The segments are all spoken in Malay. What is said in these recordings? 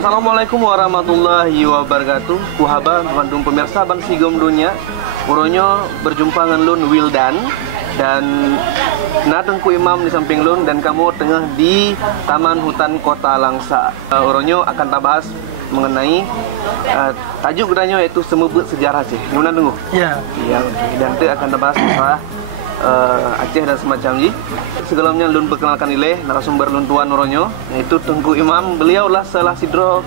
Assalamualaikum warahmatullahi wabarakatuh. Kuhaba mengandung pemirsa Bang Sigom dunia. Uronyo berjumpa dengan Lun Wildan dan Tengku Imam di samping Lun dan kamu tengah di Taman Hutan Kota Langsa. Uronyo akan tabahas mengenai tajuk geranyo yaitu semebut sejarah Aceh. Gimana tunggu? Ya. Iya. Dan itu akan tabahas masalah Aceh dan semacam ini. Sebelumnya Lun perkenalkan nilai narasumber Lun Tuan Uronyo yaitu Tengku Imam. Beliau lah salah sidro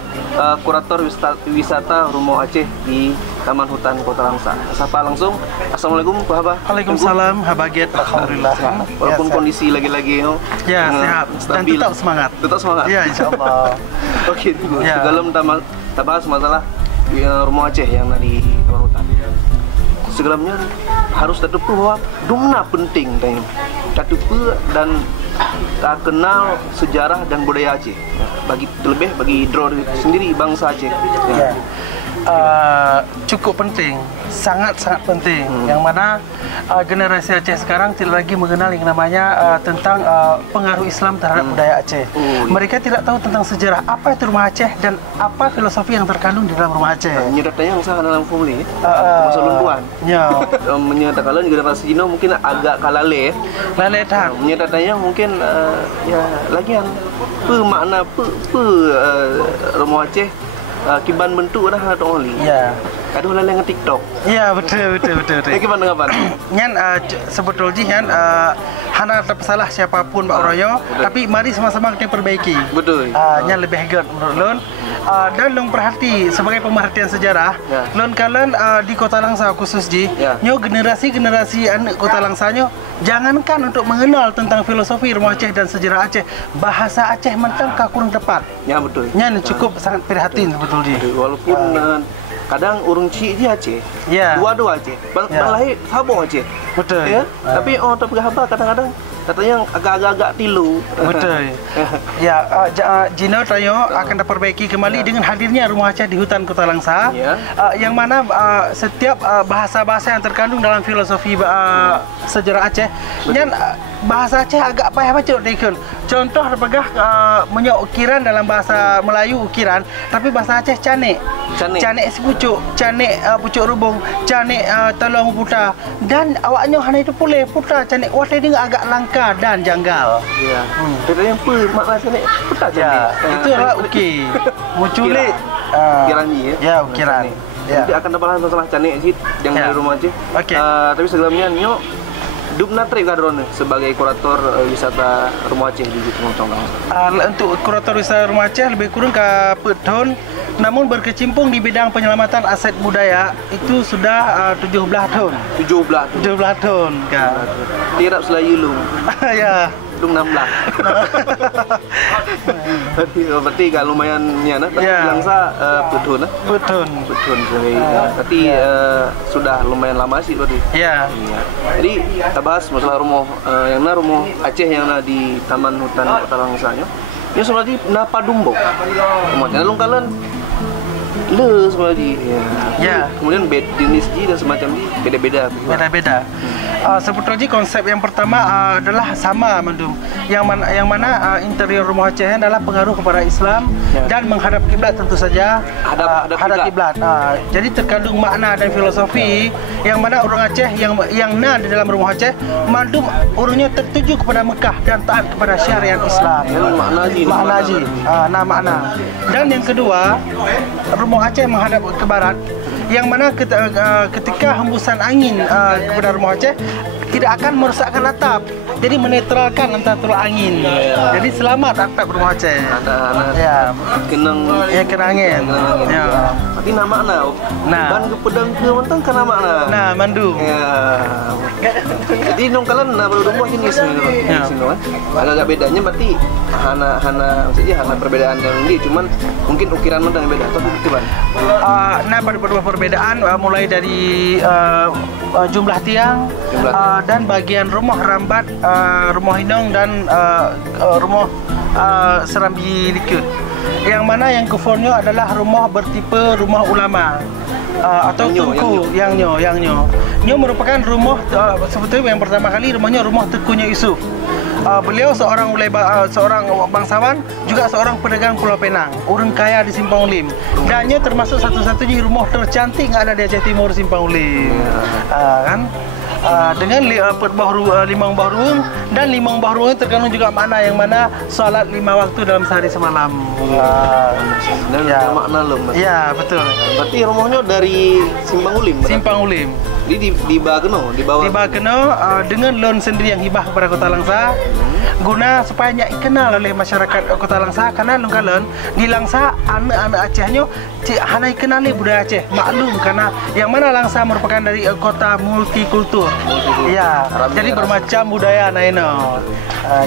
kurator wisata Rumo Aceh di Taman Hutan Kota Langsa. Sapa langsung. Assalamualaikum Pak Haba. Waalaikumsalam. Habaget. Alhamdulillah. Walaupun ya, kondisi lagi-lagi ya sehat dan tetap semangat. Tetap semangat. Ya insyaallah. Oke. Ya. Sebelum kita bahas masalah Rumo Aceh yang ada di Taman Hutan. Sebelumnya harus terdepu bahwa dumna penting terdepu dan tak kenal sejarah dan budaya Aceh bagi terlebih bagi Dro sendiri bangsa Aceh. Ya. Cukup penting, sangat-sangat penting. Yang mana generasi Aceh sekarang tidak lagi mengenal yang namanya tentang pengaruh Islam terhadap budaya Aceh. Mereka tidak tahu tentang sejarah apa itu rumah Aceh dan apa filosofi yang terkandung di dalam rumah Aceh. Menyedatanya yang sangat dalam formuli, masa lunduan. Ya. Menyatakan generasi Cina mungkin agak kalale. Lale dah. Menyedatanya mungkin ya lagian makna rumah Aceh. Kiban bentuk dah ada oli. Ya. Aduh lalang dengan TikTok. Ya betul. Gimana kapan? Nyan sebetulnya kan hana tersalah siapapun Pak Uronyo, tapi mari sama-sama kita perbaiki. Betul. Nyan lebih hebat menurut Lun. Dan Lun perhati sebagai pemerhatian sejarah, ya. Lun kalian di Kota Langsa khusus nyo generasi anak Kota Langsanya jangankan untuk mengenal tentang filosofi rumah Aceh dan sejarah Aceh, bahasa Aceh mentang kurang tepat. Ya betul. Nyan cukup sangat prihatin sebetulnya. Walaupun kadang urung cik dia Aceh, dua-dua Aceh, balai sabong Aceh. Betul. Ya. Tapi tapi apa kadang-kadang katanya agak-agak tilu. Betul. Ya, Jino Tayo akan diperbaiki kembali dengan hadirnya rumah Aceh di hutan Kota Langsa. Yang mana setiap bahasa-bahasa yang terkandung dalam filosofi sejarah Aceh, bahasa Aceh agak payah baca dikun. Contoh apakah ukiran dalam bahasa Melayu ukiran, tapi bahasa Aceh canik. Canik sepucuk, canik pucuk rubung, canik tolong putar. Dan awaknya hanya itu boleh putar canik wate dia agak langka dan janggal. Ya. Itu yang makna canik putar canik. Ya, itu adalah ukir. Munculik ukiran ni ya. Ya, ukiran. Nanti akan bahas masalah canik sih yang di rumah Aceh. Okey. Tapi sebelumnya Nyo Dubna Trip Kadron sebagai kurator wisata Rumah Aceh di Gunung Langsa. Untuk kurator wisata Rumah Aceh lebih kurang ke tahun, namun berkecimpung di bidang penyelamatan aset budaya itu sudah 17 tahun. 17 tahun kan. Tirap Selayu lu. Ya. 16. Berarti kan lumayan nyana. Langsa Putun. Tapi sudah lumayan lama sih berarti. Ya. Jadi kita bahas masalah rumah rumah Aceh yang ada di Taman Hutan Kota Langsanya. Ini seperti napa dumbo. Kemudian lu kalian seperti ya. Kemudian jenis dan semacam ini beda-beda. Sebetulnya konsep yang pertama adalah sama mendung. Yang mana interior rumah Aceh adalah pengaruh kepada Islam dan menghadap kiblat tentu saja. Hadap kiblat. Jadi terkandung makna dan filosofi yang mana orang Aceh yang di dalam rumah Aceh mandum urungnya tertuju kepada Mekah dan taat kepada syariat Islam. Makna. Dan yang kedua, rumah Aceh menghadap ke barat, yang mana ketika hembusan angin kepada rumah Aceh tidak akan merusakkan atap, jadi menetralkan antara angin. Jadi selamat atap rumah Aceh. Ya, kenang angin. Ya. Tapi nama ban ke pedang ke mentang kan nama mandu. Ya. Jadi nong kalian berumah jenis agak bedanya berarti maksudnya hana perbedaan yang ini, cuman mungkin ukiran mentang beda atau betul. Pada perbedaan mulai dari jumlah tiang dan bagian rumah rambat, rumah hidung dan rumah serambi likut. Yang mana yang kufonnya adalah rumah bertipe rumah ulama. atau Tunku yang Nyo. Nyo merupakan rumah sebetulnya yang pertama kali rumahnya rumah Tengkunya Yusuf. Beliau seorang bangsawan, juga seorang pedagang Pulau Penang, orang kaya di Simpang Ulim. Dan Nyo termasuk satu-satunya rumah tercantik yang ada di Aceh Timur, Simpang Ulim. Kan? Dengan 5 buah ruang, dan 5 buah ruang terkandung juga makna yang mana solat 5 waktu dalam sehari semalam. Dan makna loh, Mas. Ya, betul. Berarti rumahnya dari Simpang Ulim. Simpang Ulim. Jadi di Bageno, di bawah. Di Bageno dengan loan sendiri yang hibah kepada Kota Langsa, guna supaya nyak kenal oleh masyarakat Kota Langsa, karena lungkalan di Langsa anak-anak Acehnya hanai kenali budaya Aceh, maklum karena yang mana Langsa merupakan dari kota multikultur. Ya, jadi bermacam budaya naino.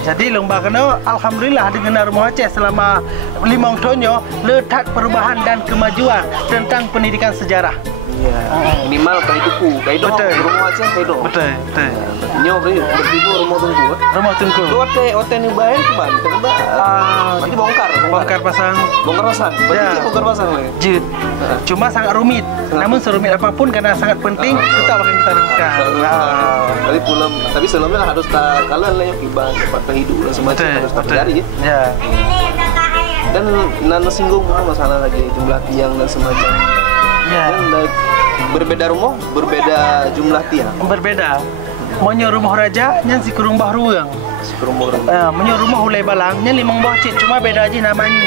Jadi lomba kena alhamdulillah dengan rumah Aceh selama 5 tahunnya letak perubahan dan kemajuan tentang pendidikan sejarah. Iya. Minimal kaiduku, rumah Aceh kaido. Betul. Nyo berarti rumah Tengku. Rumah Tengku. Ote ni bae ban, nanti bongkar pasang. Bongkar pasang. Berarti bongkar pasang lagi. Jut. Cuma sangat rumit. Namun serumit apapun karena sangat penting tetap akan kita lakukan. Kali pulang, tapi sebelumnya harus kalian lah yang ibadah cepat kehidup dan semacam harus terjadi. Ya. Dan nana singgung masalah lagi jumlah tiang dan semacam. Ya. Dan berbeda rumah, berbeda jumlah tiang. Berbeda. Monyo rumah raja, nyan si kurung bah ruang. Si kurung bah ruang. Monyo rumah ulai balang, nyan 5 buah cik, cuma beda aja namanya.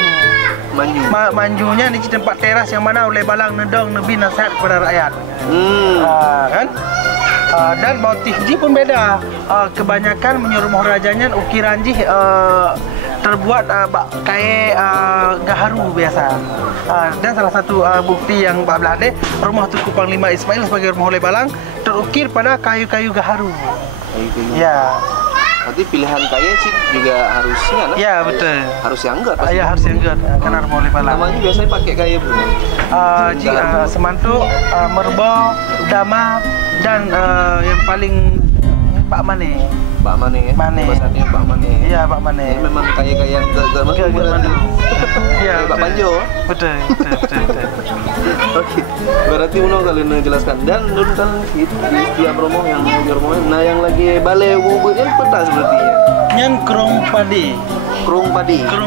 Manjunya di tempat teras yang mana ulai balang nedong nebi nasihat kepada rakyat. Kan? Dan motif ji pun beda. Kebanyakan monyo rumah rajanya ukiran ji terbuat kayak gaharu biasa. Dan salah satu bukti yang Pak Belade, rumah Tuku Panglima Ismail sebagai rumah oleh Balang terukir pada kayu-kayu gaharu. Ya. Berarti pilihan kayu sih juga harusnya, nah? Ya, betul. Harus yang enggak? Ya, harus yang enggak, karena rumah oleh Balang. Namanya biasanya pakai kayu bro? Jika semantuk, merbau, dama, dan yang paling Pak Mane. Pak Mane ya? Bahasanya Pak Mane. Iya, Pak Mane. Ini memang kayak yang gak masuk berarti. Iya, Pak Panjo. Betul. Oke. Berarti Uno kalian jelaskan. Dan Nun kan di setiap rumah yang punya rumahnya, nah yang lagi balai bubutnya peta sepertinya. Nyan Kerung Padi. Kerung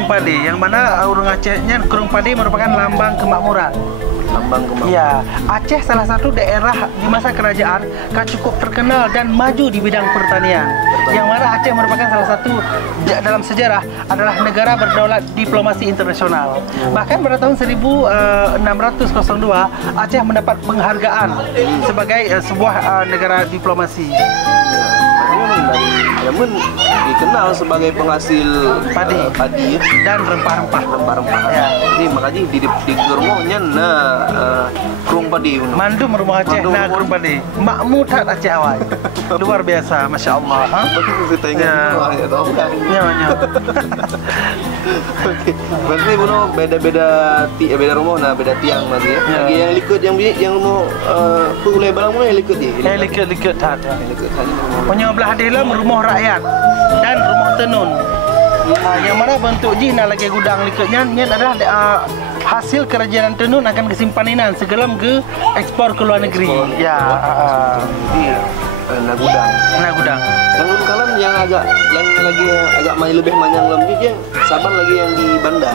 Padi, yang mana orang Acehnya Kerung Padi merupakan lambang kemakmuran. Ya, Aceh salah satu daerah di masa kerajaan cukup terkenal dan maju di bidang pertanian. Yang mana Aceh merupakan salah satu dalam sejarah adalah negara berdaulat diplomasi internasional. Bahkan pada tahun 1602 Aceh mendapat penghargaan sebagai sebuah negara diplomasi. Namun dikenal sebagai penghasil padi dan rempah-rempah. Ya. Jadi makanya di rumahnya Kerung Padi. Mandum rumah Aceh Kerung Padi. Makmur tak Aceh awal. Luar biasa, masya Allah. Begitu kita ingat. Ya. Berarti Buno beda rumah, nah beda tiang berarti ya. Lagi yang likut yang rumah Ulai Balang yang likut dia. Likut tak. Punya belah dalam rumah rakyat dan rumah tenun. Yang mana bentuk jina lagi gudang likutnya ini adalah hasil kerajinan tenun akan kesimpaninan segelam ke ekspor ke luar negeri. Ya. Gudang. Dan kalian yang lagi agak lebih manyang lagi dia sabar lagi yang di Banda.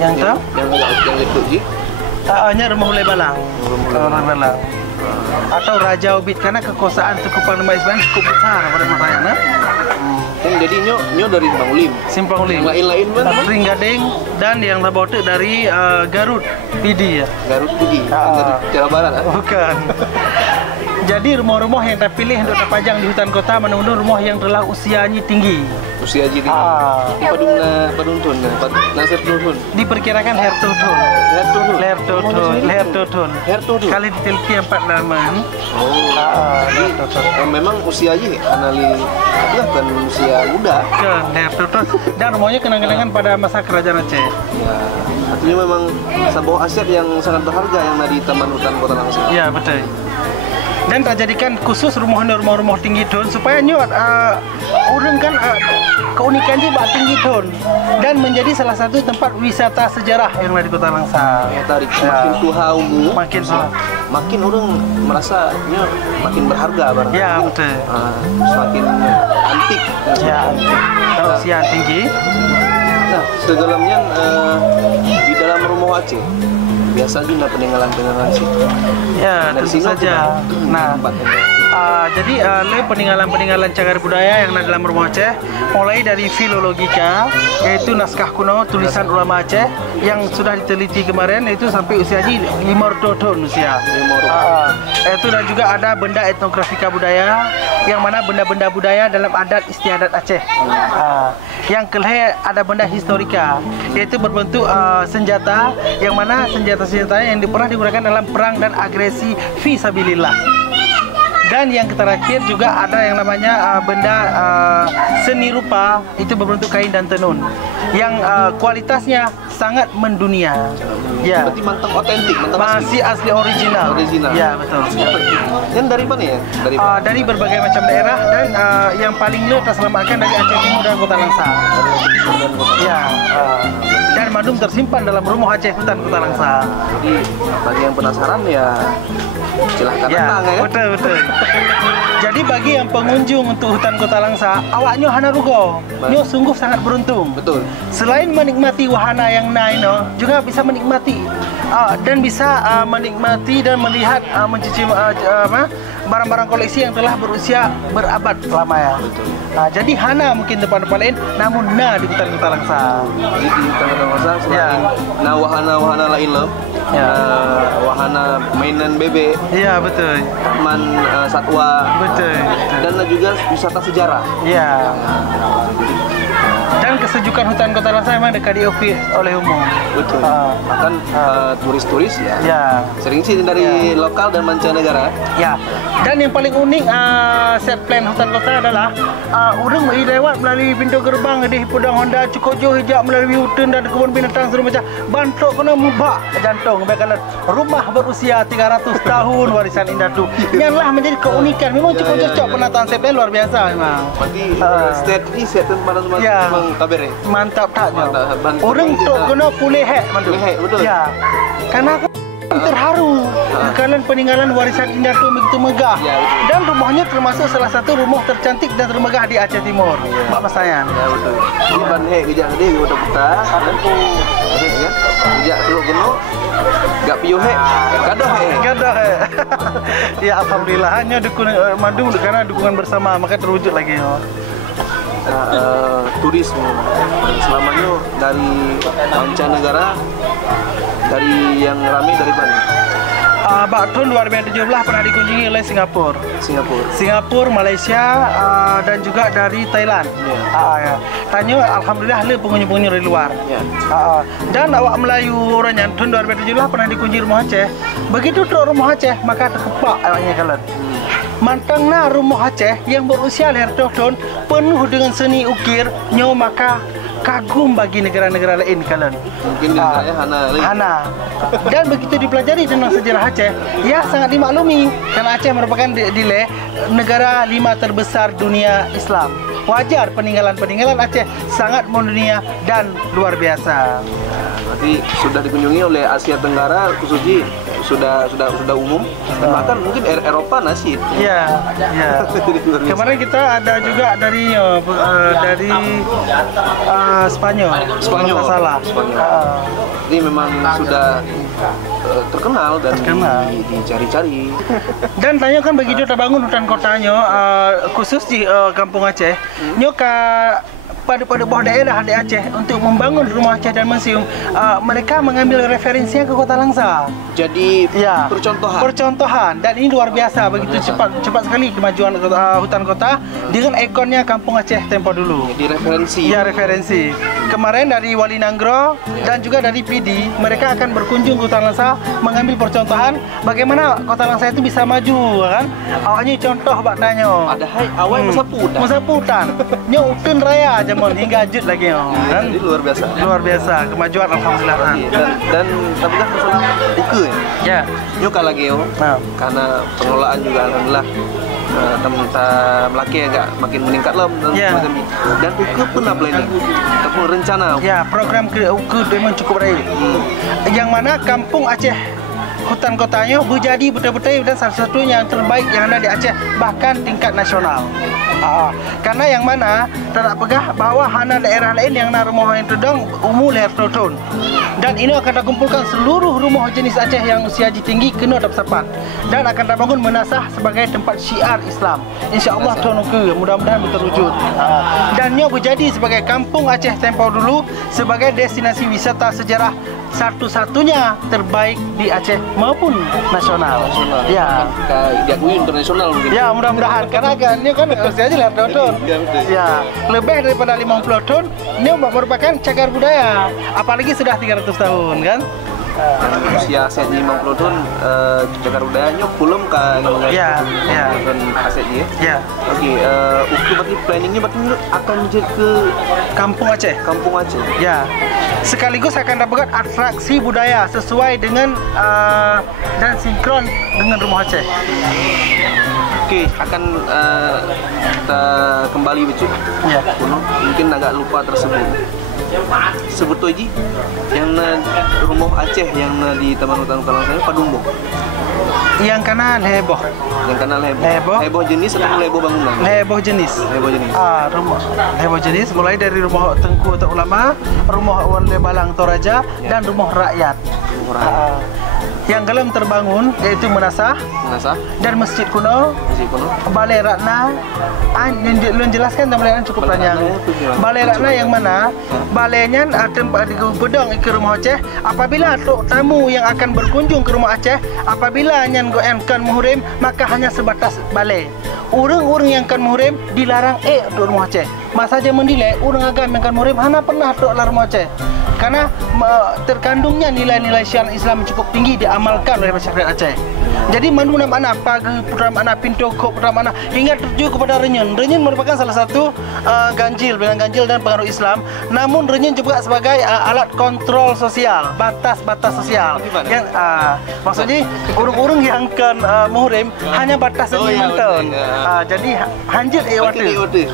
Yang tu? Yang likut ji. Hanya rumah Ulai Balang. Atau Raja Ubid, karena kekuasaan Tuku Panglima Ismail cukup besar pada masanya. Jadi nyo dari Simpang Ulim. Lain-lain mana? Ringgading dan yang terbawa dari Garut Pidi ya. Garut Pidi. Dari Jawa Barat. Bukan. Jadi rumah-rumah yang terpilih untuk terpajang di hutan kota menurut rumah yang telah usianya tinggi. Paduntun. Nasib Paduntun. Diperkirakan Hertutun. Kali diteliti 4 nama. Memang usianya kan usia muda. Hertutun. Dan rumahnya kenang-kenangan pada masa kerajaan Aceh. Ya, artinya memang sebuah aset yang sangat berharga yang ada di Taman Hutan Kota Langsa. Ya, betul. Dan terjadikan khusus rumah tinggi don supaya nyot orang kan keunikannya bak tinggi don dan menjadi salah satu tempat wisata sejarah yang ada di Kota Langsa. Ya, tarik. Makin tua umur, makin orang merasanya makin berharga barang. Ya, betul. Semakin antik. Ya, kalau usia tinggi. Nah, segelamnya di dalam rumah Aceh biasa juga peninggalan-peninggalan sih. Ya, tentu saja. Nah, jadi peninggalan-peninggalan cagar budaya yang ada dalam rumah Aceh mulai dari filologika, yaitu naskah kuno tulisan ulama Aceh yang sudah diteliti kemarin, itu sampai usianya 500 tahun usia. Itu dan juga ada benda etnografika budaya yang mana benda-benda budaya dalam adat istiadat Aceh. Yang kelih ada benda historika, yaitu berbentuk senjata yang mana senjata-senjata yang pernah digunakan dalam perang dan agresi fi sabilillah. Dan yang terakhir juga ada yang namanya benda seni rupa, itu berbentuk kain dan tenun yang kualitasnya sangat mendunia. Ya. Berarti mantap otentik, masih asli original. Ya, betul. Dan dari mana ya? Dari berbagai macam daerah dan yang paling terselamatkan dari Aceh Timur dan Kota Langsa. Ya. Dan madum tersimpan dalam rumah Aceh hutan Kota Langsa. Jadi bagi yang penasaran ya silahkan datang ya. Betul. Jadi bagi yang pengunjung untuk hutan Kota Langsa, awaknya hana rugo. Nyo sungguh sangat beruntung. Betul. Selain menikmati wahana yang naik, juga bisa menikmati dan bisa menikmati dan melihat mencicipi barang-barang koleksi yang telah berusia berabad lamanya. Jadi hana mungkin tempat-tempat lain, namun di hutan Kota Langsa. Jadi di hutan Kota Langsa selain wahana-wahana lain loh. Wahana mainan bebek. Iya, betul. Taman satwa. Betul. Dan juga wisata sejarah. Iya. Dan kesejukan hutan Kota Langsa memang dekat diakui oleh umum. Betul. Bahkan turis-turis ya. Sering sih dari lokal dan mancanegara. Ya. Dan yang paling unik set plan hutan kota adalah orang lewat melalui pintu gerbang di Padang Honda Cukojo hijau melalui hutan dan kebun binatang seru macam bantuk kena mubak jantung bakalan rumah berusia 300 tahun warisan indah tu. Yanlah menjadi keunikan. Memang Cukojo cocok penataan set plan luar biasa memang. Berarti set pada semua memang kabar ya. Mantap tak? Orang tu kena pulih betul. Ya. Karena terharu kekayaan peninggalan warisan indah itu begitu megah. Dan rumahnya termasuk salah satu rumah tercantik dan termegah di Aceh Timur. Mak Masayan. Ya, betul. Di Banhek gejak gede di Kota Peta dan ya. Gejak Teluk Geno gak piuh gadah Ya, alhamdulillah hanya dukungan madu karena dukungan bersama maka terwujud lagi. Turisme selamanya dari mancanegara, dari yang ramai dari mana? Tahun 2017 pernah dikunjungi oleh Singapura, Malaysia, dan juga dari Thailand. Tanya alhamdulillah le pengunjung-pengunjung dari luar. Dan awak Melayu orangnya tahun 2017 pernah dikunjungi rumah Aceh. Begitu tu rumah Aceh maka terkepak awaknya kalian. Mantangna rumah Aceh yang berusia 100 tahun penuh dengan seni ukir, nyo maka kagum bagi negara-negara lain kalian. Mungkin di Hana. Dan begitu dipelajari tentang sejarah Aceh, ya sangat dimaklumi karena Aceh merupakan negara 5 terbesar dunia Islam. Wajar peninggalan Aceh sangat mendunia dan luar biasa. Berarti sudah dikunjungi oleh Asia Tenggara khususnya sudah umum dan bahkan mungkin Eropa nasib. Ya. Kemarin kita ada juga dari Spanyol. Ini memang sudah terkenal dan dicari-cari. Dan tanya kan begitu terbangun hutan kotanya khusus di Kampung Aceh. Nyoka pada bawah daerah di Aceh untuk membangun rumah Aceh dan museum, mereka mengambil referensinya ke Kota Langsa. Jadi percontohan dan ini luar biasa begitu cepat sekali kemajuan hutan kota dengan ikonnya Kampung Aceh tempo dulu. Jadi referensi. Kemarin dari Wali Nanggro dan juga dari PD mereka akan berkunjung ke Kota Langsa mengambil percontohan bagaimana Kota Langsa itu bisa maju kan. Awaknya contoh bak tanya. Ada awal masa putan. Nyo utun raya jam Jemun hingga Jut lagi kan? Jadi luar biasa. Luar biasa, kemajuan alhamdulillah. Dan tapi kan masalah buku ya. Yo kalau lagi karena pengelolaan juga alhamdulillah teman-teman laki agak makin meningkat lah dan buku pun apa ini ataupun rencana. Ya, program ke memang cukup baik. Yang mana Kampung Aceh hutan kotanya berjadi betul-betul dan salah satunya yang terbaik yang ada di Aceh, bahkan tingkat nasional. Karena yang mana tidak pegah bahwa hana daerah lain yang na rumah yang terdong umur leher tahun. Dan ini akan dikumpulkan seluruh rumah jenis Aceh yang usia tinggi kena dapat sepat dan akan dibangun menasah sebagai tempat syiar Islam. InsyaAllah tahun ke mudah-mudahan terwujud. Dan ia berjadi sebagai Kampung Aceh tempoh dulu sebagai destinasi wisata sejarah satu-satunya terbaik di Aceh maupun nasional. Ya. Diakui internasional mungkin. Ya, mudah-mudahan karena ini kan usia aja lah tahun. Ya, lebih daripada 50 tahun ini merupakan cagar budaya. Apalagi sudah 300 tahun kan? Usia aset 50 tahun cagar budayanya belum kan? Ya. Dan aset dia. Ya. Oke, berarti planningnya berarti akan menjadi ke Kampung Aceh. Kampung Aceh. Ya. Sekaligus akan dapat atraksi budaya sesuai dengan dan sinkron dengan rumah Aceh. Oke, akan kita kembali betul. Ya. Mungkin agak lupa tersebut. Sebetulnya yang rumah Aceh yang di Taman Hutan Kalangsanya Padumbo. Yang kanan heboh. Yang kanan heboh. Heboh jenis atau heboh bangunan? Heboh jenis. Heboh jenis. Rumah heboh jenis mulai dari rumah Tengku atau Ulama, rumah Wali Balang Toraja dan rumah rakyat. Yang gelem terbangun yaitu Menasah dan Masjid Kuno, Balai Ratna. Yang jelaskan Balai Ratna cukup panjang. Balai Ratna yang mana balainya tempat di bedong ke rumah Aceh. Apabila tamu yang akan berkunjung ke rumah Aceh, apabila yang kan muhrim maka hanya sebatas balai. Orang-orang yang kan muhrim dilarang ke rumah Aceh. Masa saja mendilai orang agama yang kan muhrim hana pernah ke rumah Aceh. Karena terkandungnya nilai-nilai syariat Islam cukup tinggi diamalkan oleh masyarakat Aceh. Jadi mana-mana pagi, putra mana pintu kok, putra mana hingga terjun kepada renyun. Renyun merupakan salah satu bilang ganjil dan pengaruh Islam. Namun renyun juga sebagai alat kontrol sosial, batas-batas sosial. Yang maksudnya urung-urung yang kan muhrim hanya batas menonton. Jadi hanjir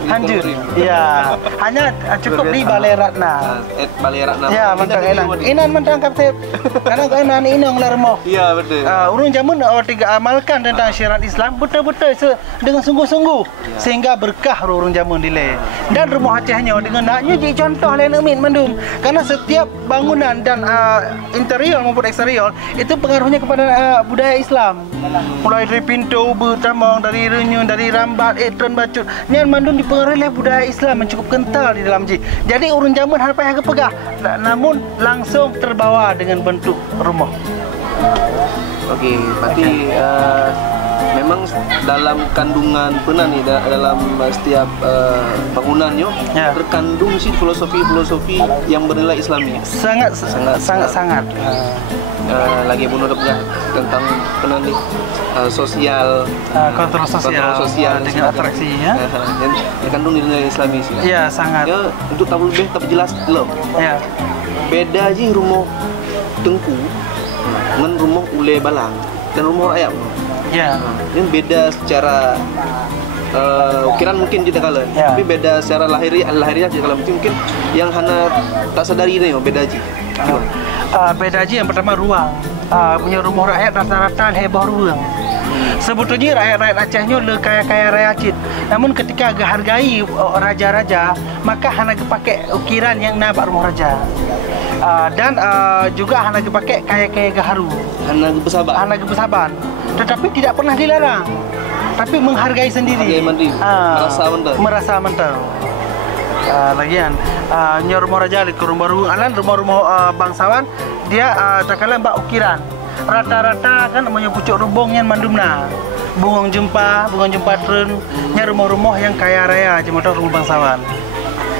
hanjir. Ya, hanya cukup di Balai Ratna. Balai Ratna. Ya, mentang inan mentang kapten. Karena kau inan inong lermo. Iya, betul. Urung jamun tiga amalkan tentang syariat Islam betul-betul dengan sungguh-sungguh sehingga berkah urung jamun dile. Dan rumah Acehnya dengan naknya jadi contoh lain amin mandum. Karena setiap bangunan dan interior maupun eksterior itu pengaruhnya kepada budaya Islam. Mulai dari pintu, bertamong, dari renyun, dari rambat, etron bacut. Nian mandum dipengaruhi oleh budaya Islam yang cukup kental di dalam ji. Jadi urung jamun harap payah kepegah. Namun langsung terbawa dengan bentuk rumah. Oke, berarti memang dalam kandungan pernah nih dalam setiap bangunannya terkandung sih filosofi yang bernilai Islami. Sangat. Lagi bunuh tentang pernah nih sosial, kontrol sosial dengan atraksinya. Dan terkandung nilai Islami sih. Iya, sangat. Ya, untuk tahu lebih tapi jelas loh. Ya. Beda aja rumah Tengku dengan rumah Ule Balang dan rumah rakyat. Ya. Ini beda secara ukiran mungkin kita kala, tapi beda secara lahiriah kita kala mungkin yang hana tak sadari ini beda aja. Beda aja yang pertama ruang. Punya rumah rakyat rata-rata heboh ruang. Sebetulnya rakyat Acehnya le kaya-kaya rakyat. Namun ketika hargai raja-raja, maka hanya pakai ukiran yang nampak rumah raja. Dan juga hanya dipakai kaya-kaya gaharu. Hanya kebesaban. Tetapi tidak pernah dilarang. Tapi menghargai sendiri. Merasa mental. Lagian rumah raja ke rumah-rumah bangsawan dia terkala mbak ukiran. Rata-rata kan namanya pucuk rubungnya mandumna. Bungong jumpa tren nya rumah-rumah yang kaya raya cuma rumah bangsawan.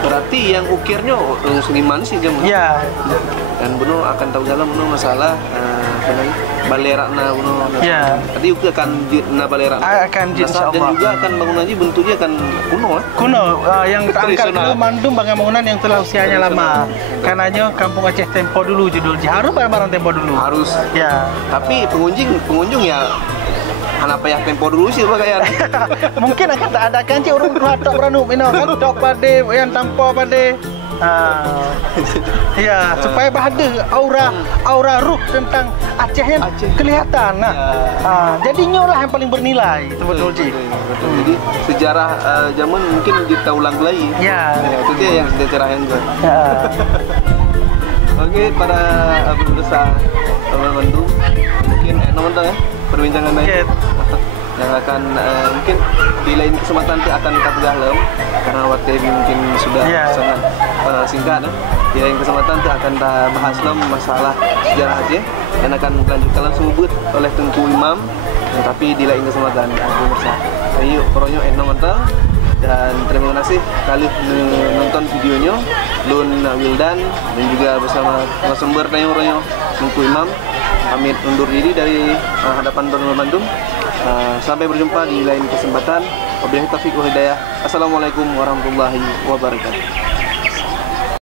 Berarti yang ukirnya seniman sih jam. Ya. Dan Buno akan tahu dalam Buno masalah balera na Buno. Ya. Tadi juga akan na balera. Akan dan juga akan bangunan ini bentuknya akan kuno. Kuno yang terangkat ke Mandum bangunan yang telah usianya lama. Karenanya Kampung Aceh Tempo dulu judul. Harus barang-barang Tempo dulu. Harus. Ya. Tapi pengunjung ya apa ya Tempo dulu sih pakaian. Mungkin akan tak ada kan orang tua beranuk ini kan tok pada yang tanpa pada. Ya, supaya ada aura ruh tentang Aceh yang kelihatan. Jadinya lah yang paling bernilai, betul Ji. Betul. Jadi sejarah zaman mungkin kita ulang lagi. Ya. Itu dia yang sejarah yang gue. Oke, para pemirsa Mandum, mungkin nonton ya perbincangan lain yang akan mungkin di lain kesempatan itu akan kita dalam karena waktu ini mungkin sudah sangat singkat. Di lain kesempatan itu akan kita bahas masalah sejarah Aceh yang akan dilanjutkan langsung oleh Tengku Imam, tapi di lain kesempatan pemirsa. Ayo koronyo nonton dan terima kasih kali nonton videonya Lun Wildan dan juga bersama narasumber Ronyo Tengku Imam. Pamit undur diri dari hadapan Donor Bandung. Sampai berjumpa di lain kesempatan. Wabillahi taufiq wal hidayah. Assalamualaikum warahmatullahi wabarakatuh.